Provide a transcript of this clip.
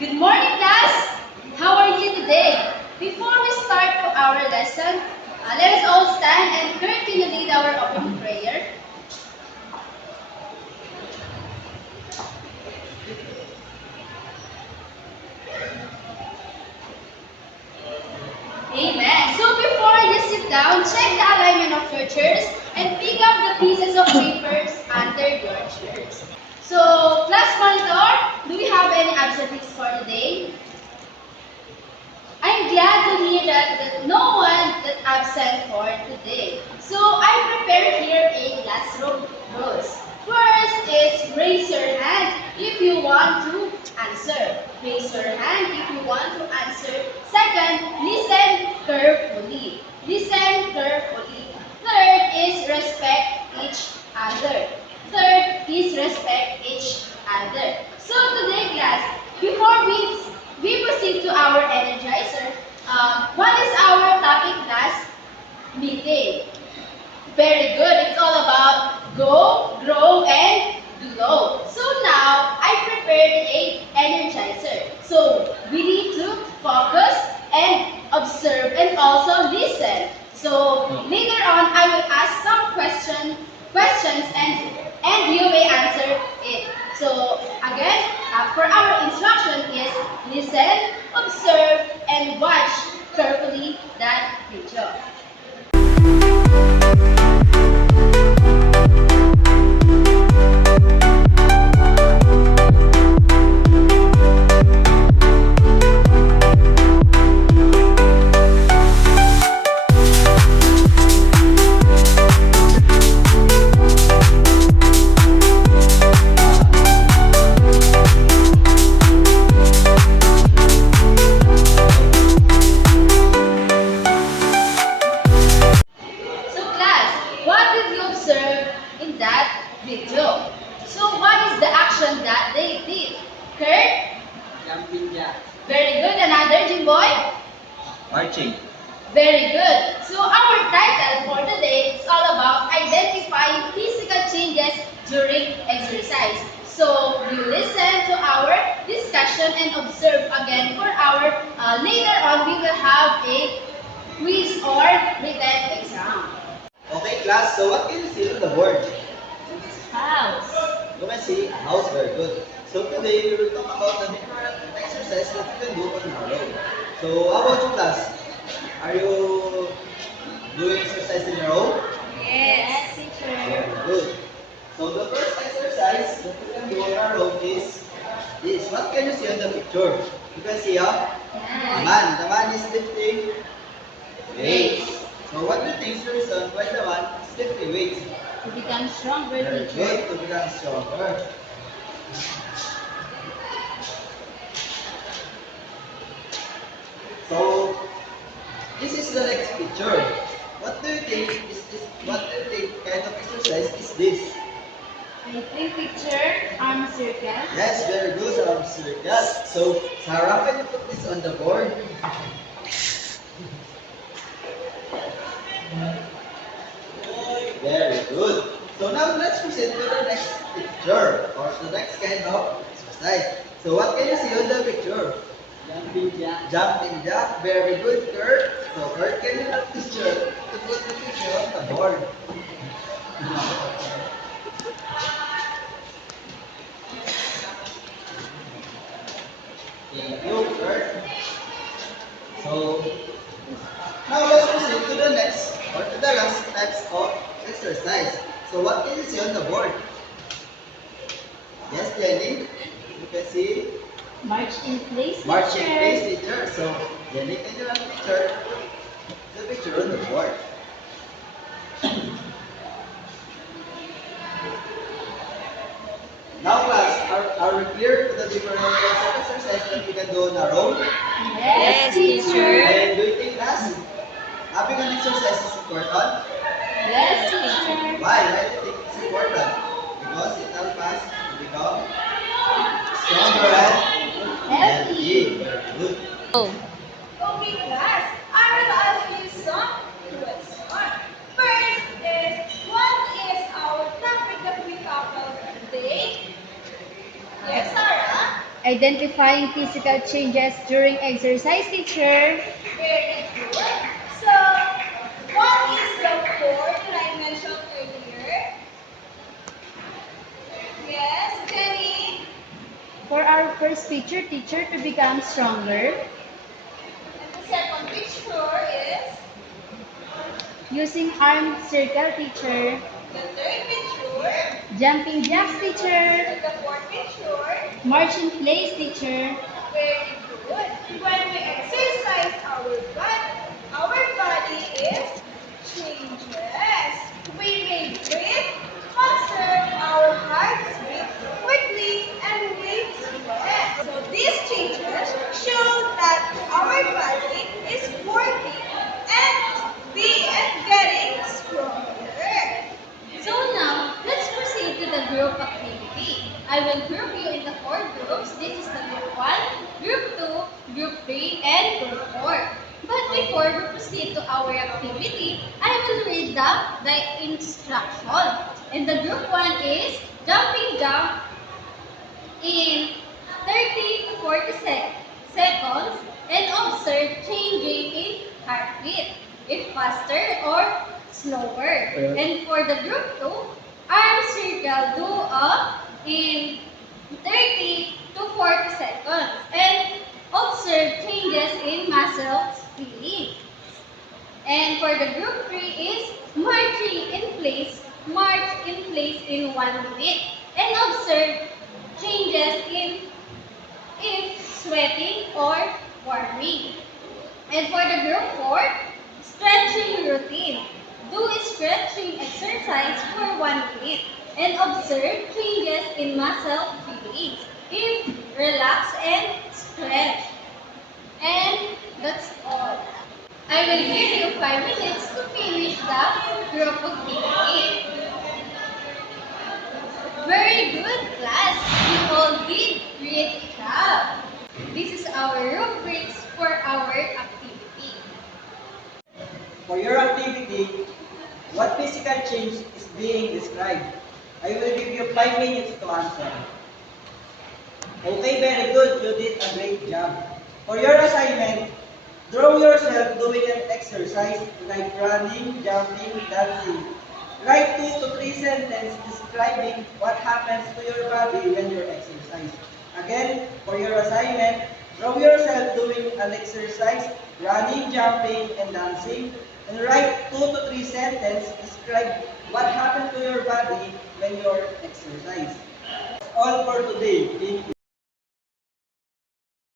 Good morning, class! How are you today? Before we start our lesson, let us all stand and Kurt will lead our opening prayer. Amen. So before you sit down, check the alignment of your chairs and pick up the pieces of papers under your chairs. So, class monitor, do we have any absentees for today? I'm glad to hear that no one that absent for today. So I prepared here a classroom rules. First is raise your hand if you want to answer. Raise your hand if you want to answer. Second, listen carefully. Listen carefully. Third is respect each other. Third is respect each other. So today, class, before we proceed to our energizer, what is our topic, class? Meeting. Very good. It's all about go, grow, and glow. So now, I prepared a energizer. So we need to focus and observe and also listen. So later on, I will ask some questions and you may answer it. So again, for our instruction is listen, observe, and watch carefully that video. So class, what did you observe in that video? So what is the action that they did? Kurt? Jumping jack. Very good. Another, Jimboy? Marching. Very good. So our title for today is all about identifying physical changes during exercise. So you listen to our discussion and observe again for our later on we will have a quiz or written exam. Okay, class. So what can you see on the board? House. You can see a house. Very good. So today we will talk about the different exercises that you can do on your own. So how about you, class? Are you doing exercise in your own? Yes, teacher. Very good. So the first exercise that you can do on our own is this. What can you see on the picture? You can see a man. The man is lifting weights. So what do you think is the reason why the man is lifting weights? To become stronger, Very teacher. good, to become stronger. So this is the next picture. What do you think is this? What do you think kind of exercise is this? I think teacher, arm circle. Yes, very good, arm circle. So Sarah, can you put this on the board? Very good. So now let's proceed to the next picture or the next kind of exercise. So what can you see on the picture? Jumping jack. Jumping jack. Very good, Kurt. So Kurt, can you help teacher to put the picture on the board? Thank you, Kurt. So now let's proceed to the next or to the last types of exercise. So what can you see on the board? Yes, Jenny. You can see March in place, marching teacher. place, teacher. So Jenny, can you have the picture on the board? Now class, are we clear to the different types of exercise that we can do on our own? Yes, teacher. And do you think class, having an exercise is important? Yes, teacher. Why? Why do you think it's important? Because it helps us to become stronger and healthy. Very good. Okay, class. I will ask you some questions. First is, what is our topic that we tackled today? Yes, Sarah? I Identifying physical changes during exercise, teacher. Very good. So, what is the core that I mentioned earlier? Yes, Jenny. For our first picture, teacher, to become stronger, And the second picture is using arm circle, teacher. the third picture. Jumping jacks, teacher. And the fourth picture. March in place, teacher. Very good. When we exercise our body is changes. We may breathe faster, our hearts beat quickly, and we sweat. So these changes show that our body is working and getting stronger. So now, let's proceed to the group activity. I will group you into 4 groups. This is the group 1, group 2, group 3, and group 4. But before we proceed to our activity, I will read the instruction. And the group 1 is jumping jump in 30 to 40 seconds and observe changing in heartbeat, if faster or slower. And for the group 2, arm circle do up in 30 to 40 seconds and observe changes in muscle feelings. And for the group 3 is marching in place, march in place in 1 minute and observe changes in if sweating or warming. And for the group 4, stretching routine. Do a stretching exercise for 1 minute and observe changes in muscle feelings. If relax and stretch. And that's all. I will give you 5 minutes to finish the group activity. Very good, class. You all did great job. This is our rubrics for our activity. For your activity, what physical change is being described? I will give you 5 minutes to answer. Okay, very good. You did a great job. For your assignment, draw yourself doing an exercise like running, jumping, dancing. Write 2 to 3 sentences describing what happens to your body when you exercise. Again, for your assignment, draw yourself doing an exercise, running, jumping, and dancing. And write 2 to 3 sentences describe what happened to your body when you exercise. That's all for today. Thank you.